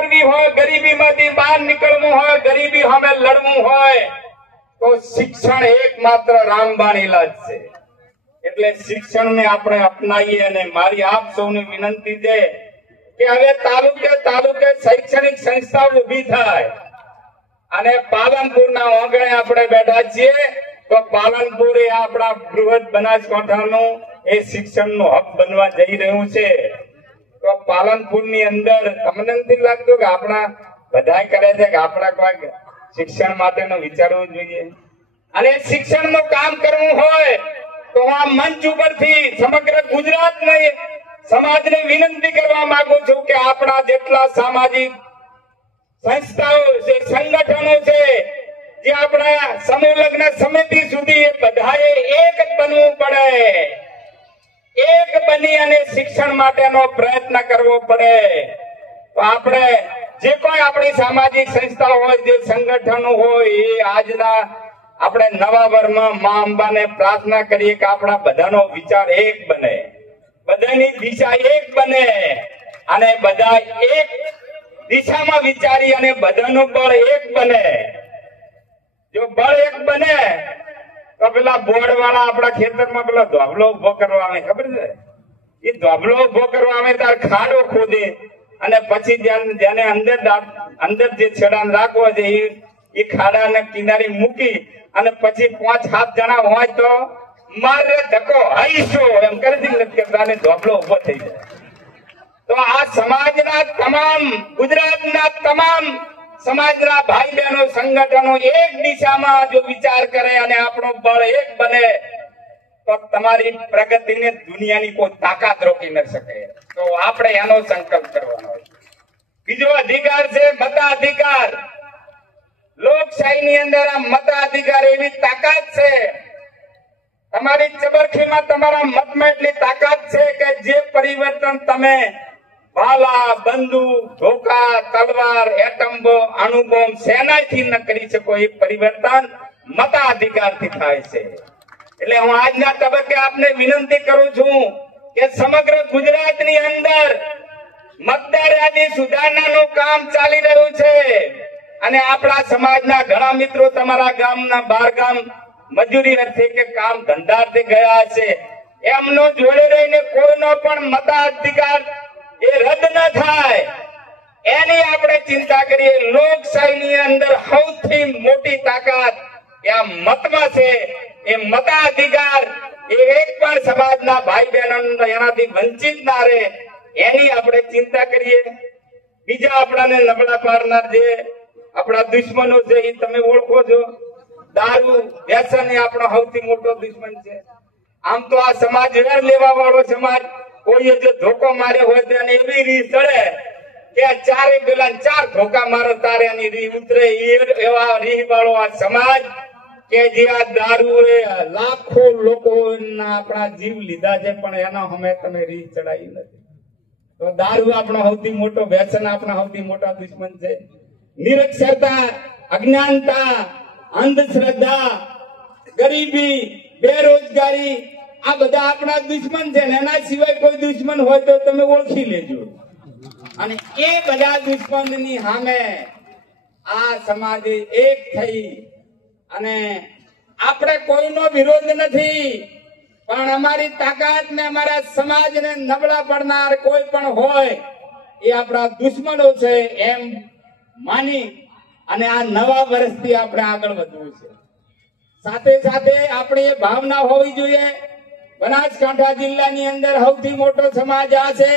કરવી હોય, ગરીબીમાંથી બહાર નીકળવું હોય, ગરીબી સામે લડવું હોય તો શિક્ષણ એકમાત્ર રામબાણ ઇલાજ છે. એટલે શિક્ષણને આપણે અપનાવીએ. અને મારી આપ સૌની વિનંતી છે કે હવે તાલુકે શૈક્ષણિક સંસ્થાઓ ઉભી થાય. અને પાલનપુરના આંગણે આપણે બેઠા છીએ તો પાલનપુર એ આપણા બૃહદ બનાસકાંઠાનું એ શિક્ષણનું હબ બનવા જઈ રહ્યું છે. તો પાલનપુરની અંદર તમને નથી લાગતું કે આપણા બધા કરે છે કે આપણા કોઈ શિક્ષણ માટેનું વિચારવું જોઈએ? અને શિક્ષણનું કામ કરવું હોય તો આ મંચ ઉપરથી સમગ્ર ગુજરાતની સમાજને વિનંતી કરવા માંગુ છું કે આપણા જેટલા સામાજિક સંસ્થાઓ છે, સંગઠનો છે, જે આપણા સમૂહ લગ્ન સમિતિ સુધી બધાએ એક બનવું પડે. એક બની અને શિક્ષણ માટેનો પ્રયત્ન કરવો પડે. તો આપણે જે કોઈ આપણી સામાજિક સંસ્થા હોય, જે સંગઠનો હોય, એ આજના આપણે નવા વર્ષમાં મા અંબાને પ્રાર્થના કરીએ કે આપણા બધાનો વિચાર એક બને, બધાની દિશા એક બને અને બધા એક દિશામાં વિચારી અને બધાનું બળ એક બને. જો બળ એક બને તો પેલા બોર્ડ વાળા આપણા ખેતરમાં પેલા ધોબલો ઉભો કરવા આવે, ખબર છે? એ ધોબલો ઉભો કરવા આવે તાર ખાડો ખોદે અને પછી જેને અંદર જે છેડાને રાખવો છે એ ખાડાને કિનારે મૂકી અને પછી 5-7 જણા હોય તો મારે ધક્કો હઈશો એમ કરી નથી ધોબલો ઉભો થઈ જાય. તો આ સમાજના તમામ, ગુજરાતના તમામ સમાજના ભાઈ બહેનો સંગઠનો એક દિશામાં જો વિચાર કરે અને આપણો બળ એક બને તો તમારી પ્રગતિને દુનિયાની કોઈ તાકાત રોકી ન શકે. તો આપણે એનો સંકલ્પ કરવાનો હોય. બીજો અધિકાર છે મતાધિકાર. લોકશાહીની અંદર આ મતાધિકાર એવી તાકાત છે, તમારી ચબરખીમાં તમારા મતમાં એટલી તાકાત છે કે જે પરિવર્તન તમે ભાલા, બંદૂક, ધોકા, તલવાર, એટમ બોમ્બ, અણુબોમ્બ સેનાથી ન કરી શકો એ પરિવર્તન મતાધિકારથી થાય છે. એટલે હું આજના તબક્કે આપને વિનંતી કરું છું કે સમગ્ર ગુજરાતની અંદર મતદાર યાદી સુધારણાનું કામ ચાલી રહ્યું છે. અને આપણા સમાજના ઘણા મિત્રો તમારા ગામના બહાર ગામ મજૂરી અર્થે કે કામ ધંધાર્થે ગયા છે. એમનો જોડે રહીને કોઈનો પણ મતાધિકાર એ રદ ન થાય એની આપણે ચિંતા કરીએ. લોકશાહીની અંદર સૌથી મોટી તાકાત એ આ મતમાં છે. એ મતાધિકાર એ એક પણ સમાજના ભાઈ બહેનો એનાથી વંચિત ના રહે એની આપણે ચિંતા કરીએ. બીજા આપણાને નબળા પાડનાર જે આપણા દુશ્મનો છે એ તમે ઓળખો છો. દારૂ, વ્યસન એ આપણો સૌથી મોટો દુશ્મન છે. આમ તો આ સમાજ વેર લેવા વાળો સમાજ, કોઈએ જો ધોકો માર્યો હોય તો એને એવી રીત ચડે કે ચારે પેલા 4 ધોકા મારો તારે એની રી ઉતરે. એવા રીહ વાળો આ સમાજ કે જે આ દારૂ એ લાખો લોકોના આપણા જીવ લીધા છે પણ એના સામે તમે રીહ ચડાવી નથી. તો દારૂ આપણો સૌથી મોટો વ્યસન, આપણા સૌથી મોટા દુશ્મન છે. નિરક્ષરતા, અજ્ઞાનતા, અંધશ્રદ્ધા, ગરીબી, બેરોજગારી આ બધા આપણા દુશ્મન છે. એના સિવાય કોઈ દુશ્મન હોય તો તમે ઓળખી લેજો. અને એ બધા દુશ્મનની સામે આ સમાજે એક થઈ અને આપણે કોઈનો વિરોધ નથી, પણ અમારી તાકાત ને અમારા સમાજને નબળા પડનાર કોઈ પણ હોય એ આપણા દુશ્મનો છે એમ માની અને આ નવા વર્ષથી આપણે આગળ વધવું છે. સાથે સાથે આપણી એ ભાવના હોવી જોઈએ. બનાસકાંઠા જિલ્લાની અંદર સૌથી મોટો સમાજ આ છે.